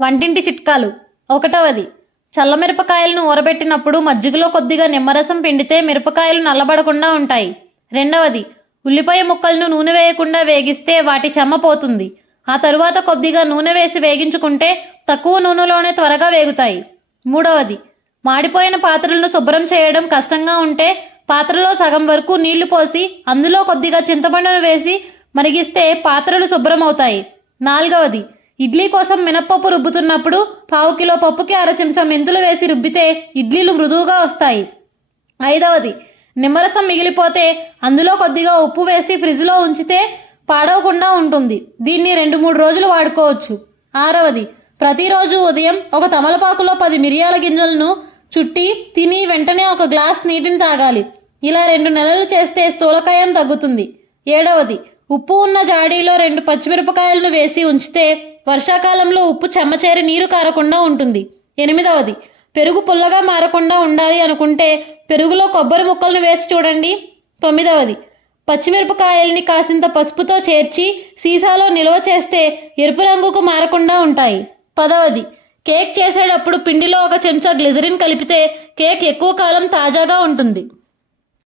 వంటింటి చిట్కాలు. ఒకటవది చల్లమిరపకాయలను ఊరబెట్టినప్పుడు మజ్జిగలో కొద్దిగా నిమ్మరసం పిండితే మిరపకాయలు నల్లబడకుండా ఉంటాయి. రెండవది ఉల్లిపాయ ముక్కలను నూనె వేయకుండా వేగిస్తే వాటి చెమ్మ పోతుంది. ఆ తరువాత కొద్దిగా నూనె వేసి వేగించుకుంటే తక్కువ నూనెలోనే త్వరగా వేగుతాయి. మూడవది మాడిపోయిన పాత్రలను శుభ్రం చేయడం కష్టంగా ఉంటే పాత్రలో సగం వరకు నీళ్ళు పోసి అందులో కొద్దిగా చింతపండును వేసి మరిగిస్తే పాత్రలు శుభ్రమవుతాయి. నాలుగవది ఇడ్లీ కోసం మినప్పప్పు రుబ్బుతున్నప్పుడు పావు కిలో పప్పుకి అర చెంచా మెంతులు వేసి రుబ్బితే ఇడ్లీలు మృదువుగా వస్తాయి. ఐదవది నిమ్మరసం మిగిలిపోతే అందులో కొద్దిగా ఉప్పు వేసి ఫ్రిడ్జ్లో ఉంచితే పాడవకుండా ఉంటుంది. దీన్ని రెండు మూడు రోజులు వాడుకోవచ్చు. ఆరవది ప్రతిరోజు ఉదయం ఒక తమలపాకులో పది మిరియాల గింజలను చుట్టి తిని వెంటనే ఒక గ్లాస్ నీటిని తాగాలి. ఇలా రెండు నెలలు చేస్తే స్థూలకాయం తగ్గుతుంది. ఏడవది ఉప్పు ఉన్న జాడీలో రెండు పచ్చిమిరపకాయలను వేసి ఉంచితే వర్షాకాలంలో ఉప్పు చెమ్మచేరి నీరు కారకుండా ఉంటుంది. ఎనిమిదవది పెరుగు పుల్లగా మారకుండా ఉండాలి అనుకుంటే పెరుగులో కొబ్బరి ముక్కలను వేసి చూడండి. తొమ్మిదవది పచ్చిమిరపకాయల్ని కాసింత పసుపుతో చేర్చి సీసాలో నిల్వ చేస్తే ఎరుపు రంగుకు మారకుండా ఉంటాయి. పదవది కేక్ చేసేటప్పుడు పిండిలో ఒక చెంచా గ్లిజరిన్ కలిపితే కేక్ ఎక్కువ కాలం తాజాగా ఉంటుంది.